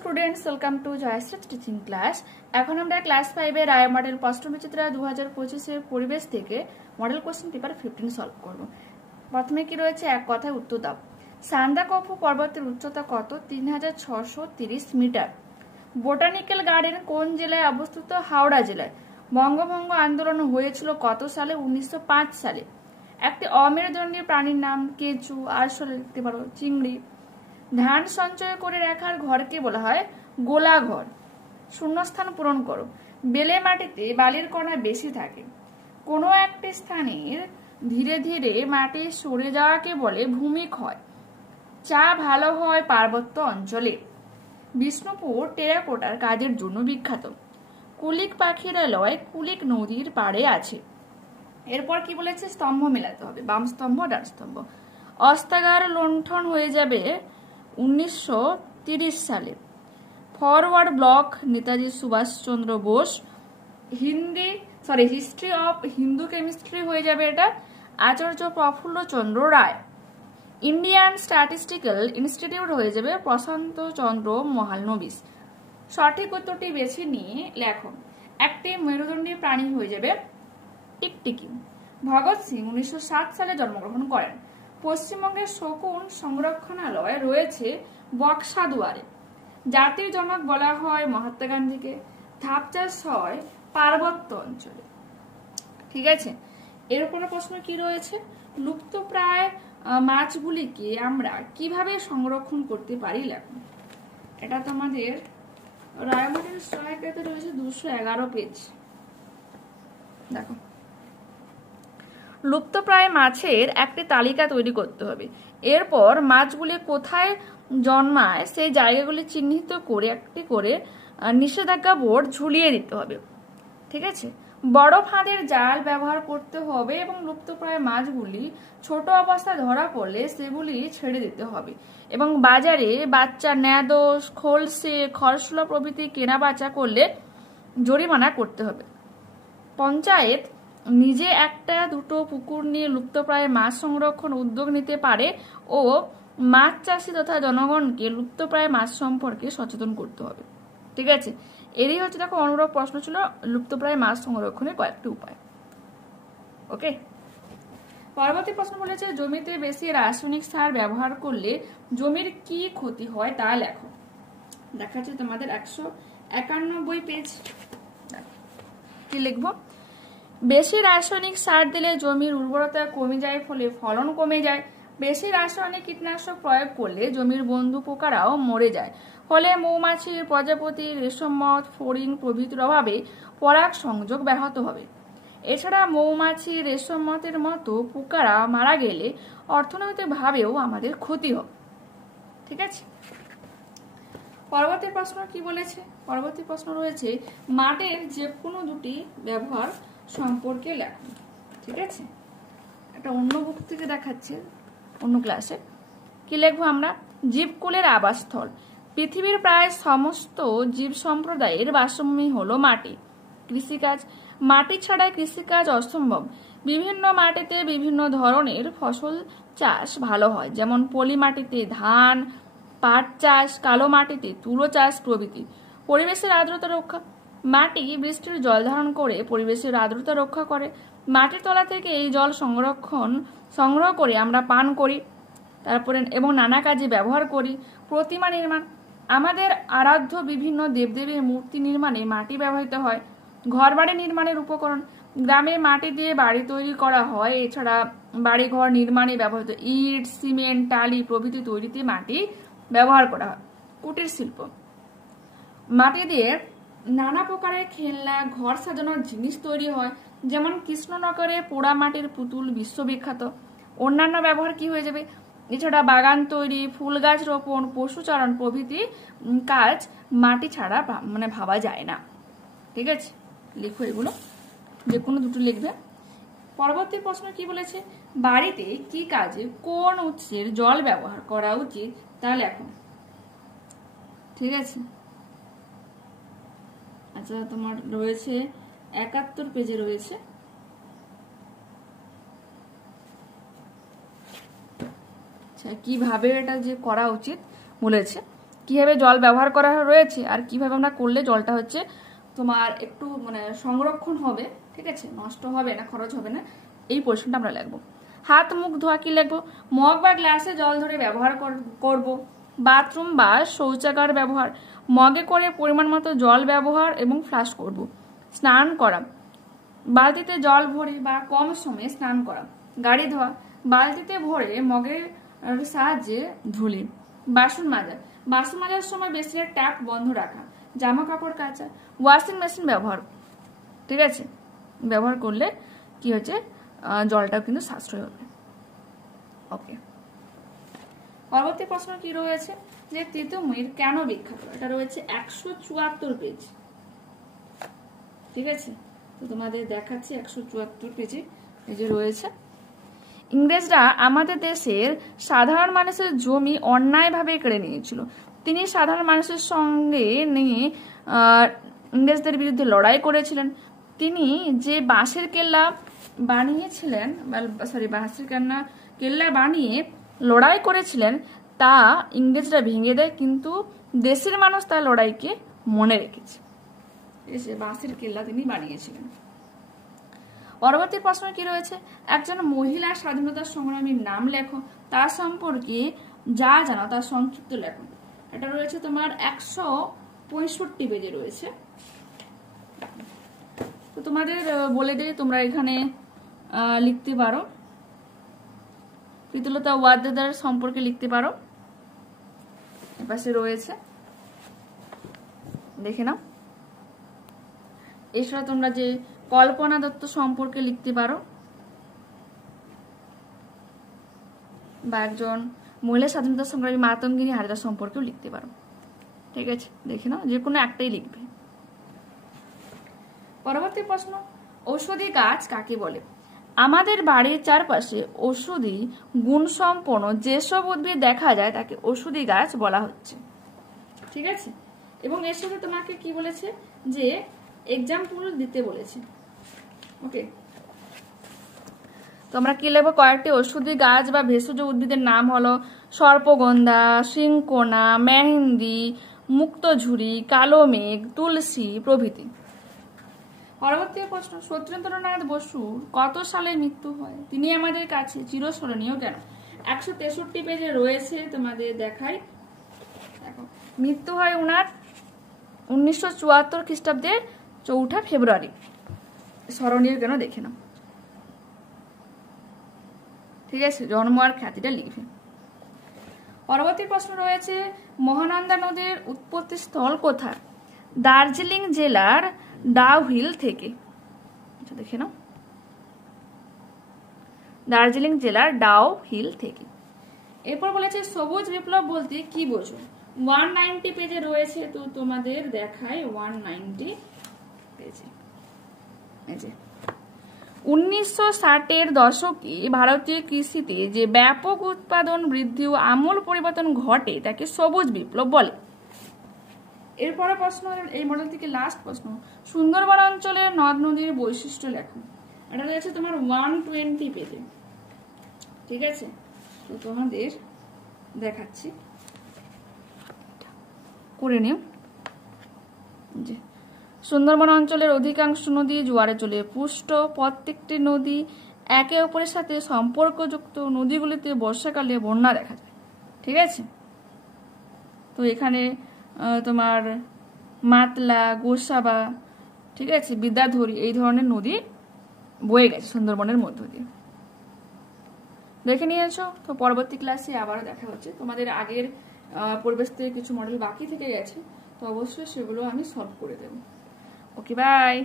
Students, welcome to Jayashree teaching class. এখন আমরা class 5 এর রায় মডেল প্রশ্নবিচিত্রা 2025 এর পরিবেশ থেকে মডেল কোশ্চেন পেপার 15 সলভ করব। প্রথমে কি রয়েছে, এক কথায় উত্তর দাও। সান্দাকফু পর্বতের উচ্চতা কত? 3630 মিটার। বোটানিক্যাল গার্ডেন কোন জেলায় অবস্থিত? হাওড়া জেলায়। বঙ্গভঙ্গ আন্দোলন হয়েছিল কত সালে? 1905 সালে। একটি অমেরুদণ্ডী প্রাণীর নাম? কেঁচু। আরশোলা লিখতে পারো, চিংড়ি। ধান সঞ্চয় করে রাখার ঘরকে বলা হয় গোলাঘর। শূন্যস্থান পূরণ করো। বেলে মাটিতে বালির কণা বেশি থাকে। কোনো একটি স্থানের ধীরে ধীরে মাটি সরে যাওয়াকে বলে ভূমিক্ষয়। চা ভালো হয় পার্বত্য অঞ্চলে। বিষ্ণুপুর টেরাকোটার কাজের জন্য বিখ্যাত। কুলিক পাখিরালয় কুলিক নদীর পাড়ে আছে। এরপর কি বলেছে? স্তম্ভ মেলাতে হবে, বাম স্তম্ভ ডান স্তম্ভ। অস্তাগার লুণ্ঠন হয়ে যাবে 1930 সালে। Forward bloc Netaji Subhas Chandra Bose. History of Hindu chemistry হয়ে যাবে এটা Acharya Prafulla Chandra Ray. Indian statistical institute হয়ে যাবে প্রশান্ত চন্দ্র মহালনবিশ। সঠিক উত্তরটি বেছে নিয়ে লেখো। একটি মেরুদণ্ডী প্রাণী হয়ে যাবে টিকটিকি। ভগৎ সিং 1907 সালে জন্মগ্রহণ করেন। পশ্চিমবঙ্গের শকুন সংরক্ষণালয় রয়েছে বক্সাদুয়ারে। জাতির জনক বলা হয় মহাত্মা গান্ধীকে। ধাপ চাষ হয় পার্বত্য অঞ্চলে। ঠিক আছে, এর উপরে প্রশ্ন কি রয়েছে? লুপ্তপ্রায় মাছগুলিকে আমরা কিভাবে সংরক্ষণ করতে পারি লেখো। এটা তোমাদের রায় মডেল সহায়িকাতে রয়েছে 211 পেজ। দেখো, লুপ্তপ্রায় মাছের একটি তালিকা তৈরি করতে হবে। এরপর মাছগুলি কোথায় জন্মায় সেই জায়গাগুলি চিহ্নিত করে একটি করে নিষেধাজ্ঞা বোর্ড ঝুলিয়ে দিতে হবে। ঠিক আছে, বড় ফাঁদের জাল ব্যবহার করতে হবে এবং লুপ্তপ্রায় মাছগুলি ছোট অবস্থায় ধরা পড়লে সেগুলি ছেড়ে দিতে হবে এবং বাজারে বাচ্চা ন্যাদোস, খোলসে, খরসলা প্রভৃতি কেনা বেচা করলে জরিমানা করতে হবে। পঞ্চায়েত নিজে একটা দুটো পুকুর নিয়ে লুপ্তপ্রায় মাছ সংরক্ষণ উদ্যোগ নিতে পারে ও মাছ চাষি তথা জনগণকে লুপ্তপ্রায় মাছ সম্পর্কে সচেতন করতে হবে। ঠিক আছে, এরই হচ্ছে দেখো অনুরূপ প্রশ্ন ছিল লুপ্তপ্রায় মাছ সংরক্ষণের কয়েকটি উপায়। ওকে, পরবর্তী প্রশ্ন বলেছে জমিতে বেশি রাসায়নিক সার ব্যবহার করলে জমির কি ক্ষতি হয় তা লেখো। দেখাচ্ছে তোমাদের 191 পেজ। কি লিখবো? বেশি রাসায়নিক সার দিলে জমির উর্বরতা কমে যায়, ফলে ফলন কমে যায়। বেশি রাসায়নিক কীটনাশক প্রয়োগ করলে জমির বন্ধু পোকারাও মরে যায়, ফলে মৌমাছির প্রজাপতি, রেশম মথ, ফড়িং প্রভৃতির অভাবে পরাগ সংযোগ ব্যাহত হবে। এছাড়া মৌমাছি, রেশম মথের মতো পোকারা মারা গেলে অর্থনৈতিকভাবেও আমাদের ক্ষতি হবে। ঠিক আছে, পরবর্তী প্রশ্ন কি বলেছে? পরবর্তী প্রশ্ন রয়েছে মাটির যে কোনো দুটি ব্যবহার সম্পর্কে লেখো। ঠিক আছে, একটা অন্য বুক থেকে দেখাচ্ছে, অন্য ক্লাসে। কি লিখবো আমরা? জীবকুলের আবাসস্থল। পৃথিবীর প্রায় সমস্ত জীব সম্প্রদায়ের বাসভূমি হলো মাটি। কৃষিকাজ। মাটি ছাড়া কৃষিকাজ অসম্ভব। বিভিন্ন মাটিতে বিভিন্ন ধরনের ফসল চাষ ভালো হয়, যেমন পলি মাটিতে ধান, পাট চাষ, কালো মাটিতে তুলো চাষ প্রভৃতি। পরিবেশের আর্দ্রতা রক্ষা। মাটি বৃষ্টির জল ধারণ করে পরিবেশের আর্দ্রতা রক্ষা করে। মাটির তলা থেকে এই জল সংগ্রহ করে আমরা পান করি, তারপরে এবং নানা কাজে ব্যবহার করি। প্রতিমা নির্মাণ। আমাদের আরাধ্য বিভিন্ন দেবদেবীর মূর্তি নির্মাণে মাটি ব্যবহৃত হয়। ঘরবাড়ি নির্মাণের উপকরণ। গ্রামে মাটি দিয়ে বাড়ি তৈরি করা হয়। এছাড়া বাড়িঘর নির্মাণে ব্যবহৃত ইট, সিমেন্ট, টালি প্রভৃতি তৈরিতে মাটি ব্যবহার করা হয়। কুটির শিল্প। মাটি দিয়ে নানা প্রকারের খেলনা, ঘর সাজানোর জিনিস তৈরি হয়, যেমন কৃষ্ণনগরে পোড়া মাটির পুতুল বিশ্ববিখ্যাত। অন্যান্য ব্যবহার কি হয়ে যাবে? এছাড়া বাগান তৈরি, ফুল গাছ রোপণ, পশুচারণ প্রভৃতি কাজ মাটি ছাড়া ভাবা যায় না। ঠিক আছে, লিখো এগুলো, যে কোনো দুটো লিখবে। পরবর্তী প্রশ্ন কি বলেছে? বাড়িতে কি কাজে কোন উৎসের জল ব্যবহার করা উচিত তা লেখো। ঠিক আছে, আচ্ছা তোমার রয়েছে 71 পেজে রয়েছে। আচ্ছা, কিভাবে এটা যে করা উচিত বলেছে। কিভাবে জল ব্যবহার করা রয়েছে আর কিভাবে আমরা করলে জলটা হচ্ছে তোমার একটু মানে সংরক্ষণ হবে, ঠিক আছে, নষ্ট হবে না, খরচ হবে না, এই পোর্শনটা আমরা লিখবো। হাত মুখ ধোয়া কি লিখবো? মগ বা গ্লাসে জল ধরে ব্যবহার করব। বাথরুম বা শৌচাগার ব্যবহার, মগে করে পরিমাণ মতো জল ব্যবহার এবং ফ্লাশ করব। স্নান করা, বালতিতে জল ভরে বা কম সময়ে স্নান করা। গাড়ি ধোয়া, বালতিতে ভরে মগের সাহায্যে ধুলি। বাসন মাজা, বাসন মাজার সময় বেসিনের ট্যাপ বন্ধ রাখা। জামা কাপড় কাচা, ওয়াশিং মেশিন ব্যবহার, ঠিক আছে, ব্যবহার করলে কি হচ্ছে জলটাও কিন্তু সাশ্রয় হবে। ওকে, পরবর্তী প্রশ্ন কি রয়েছে যে তিতুমির কেন বিখ্যাত? এটা রয়েছে 174 পেজ, ঠিক আছে, তো তোমাদের দেখাচ্ছি 174 পেজে এই যে রয়েছে। ইংরেজরা আমাদের দেশের সাধারণ মানুষের জমি অন্যায়ভাবে কেড়ে নিয়েছিল। তিনি সাধারণ মানুষের সঙ্গে নিয়ে ইংরেজদের বিরুদ্ধে লড়াই করেছিলেন। তিনি যে বাঁশের কেল্লা বানিয়েছিলেন, বাঁশের কেল্লা বানিয়ে লড়াই করেছিলেন তা ইংরেজরা ভেঙে দেয়, কিন্তু দেশের মানুষ তার লড়াইকে মনে রেখেছে। বাঁশের কেল্লা তিনি বানিয়েছিলেন। পরবর্তী প্রশ্ন কি রয়েছে? একজন মহিলা স্বাধীনতা সংগ্রামীর নাম লেখো, তার সম্পর্কে যা জানো তার সংক্ষিপ্ত লেখো। এটা রয়েছে তোমার 165 পেজে রয়েছে। তো তোমাদের বলে দিই, তোমরা এখানে লিখতে পারো, প্রীতিলতা ওয়াদ্দেদার সম্পর্কে লিখতে পারো, এপাশে রয়েছে, দেখে নাও। এছাড়া তোমরা যে কল্পনা দত্ত সম্পর্কে লিখতে পারো, বা একজন মহিলা স্বাধীনতা সংগ্রামী মাতঙ্গিনী হাজরা সম্পর্কেও লিখতে পারো, ঠিক আছে, দেখে নাও, যে কোনো একটাই লিখবে। পরবর্তী প্রশ্ন, ঔষধি গাছ কাকে বলে? আমাদের বাড়ির চারপাশে ঔষধি গুণসম্পন্ন যেসব উদ্ভিদ দেখা যায় তাকে ঔষধি গাছ বলা হচ্ছে, ঠিক আছে। এবং এর সাথে তোমাকে কি বলেছে যে এক্সাম্পল দিতে বলেছে, ওকে। তো আমরা কি লিখবো? কয়েকটি ঔষধি গাছ বা ভেষজ উদ্ভিদের নাম হলো সর্পগন্ধা, সিংকোনা, মেহেন্দি, মুক্তঝুরি, কালো মেঘ, তুলসী প্রভৃতি। পরবর্তী প্রশ্ন, সত্যেন্দ্রনাথ বসুর কত সালে মৃত্যু হয়? তিনি আমাদের কাছে চিরস্মরণীয় কেন? 163 পেজে রয়েছে, তোমাদের দেখাই, দেখো। মৃত্যু হয় ওনার 1974 খ্রিস্টাব্দের 4 ফেব্রুয়ারি। স্মরণীয় কেন দেখে নাও, ঠিক আছে, জন্ম আর খ্যাতিটা লিখবে। পরবর্তী প্রশ্ন রয়েছে, মহানন্দা নদীর উৎপত্তি স্থল কোথায়? দার্জিলিং জেলার ডাউহিল থেকে, দেখে নাও, দার্জিলিং জেলার ডাউহিল থেকে। এরপর বলেছে সবুজ বিপ্লব বলতে কি বোঝো? 190 পেজে রয়েছে, তো তোমাদের দেখায় 190 পেজে। 1960-এর দশকে ভারতীয় কৃষিতে যে ব্যাপক উৎপাদন বৃদ্ধি ও আমূল পরিবর্তন ঘটে তাকে সবুজ বিপ্লব বলে। এরপরে প্রশ্ন, এই মডেল থেকে লাস্ট প্রশ্ন, সুন্দরবন অঞ্চলের নদ নদীর বৈশিষ্ট্য লেখো। এটা রয়েছে তোমার 120 পেজে, ঠিক আছে, তো তোমাদের দেখাচ্ছি, করে নিও। যে সুন্দরবন অঞ্চলের অধিকাংশ নদী জোয়ারে চলে পুষ্ট। প্রত্যেকটি নদী একে অপরের সাথে সম্পর্কযুক্ত। নদীগুলিতে বর্ষাকালে বন্যা দেখা যায়, ঠিক আছে। তো এখানে তোমার মাতলা, গোসাবা, ঠিক আছে, বিদ্যাধরী, এই ধরনের নদী বয়ে গেছে সুন্দরবনের মধ্য দিয়ে, দেখে নিয়েছো। তো পরবর্তী ক্লাসে আবারও দেখা হচ্ছে। তোমাদের আগের পরিবেশ থেকে কিছু মডেল বাকি থেকে গেছে, তো অবশ্যই সেগুলো আমি সলভ করে দেব। ওকে, বাই।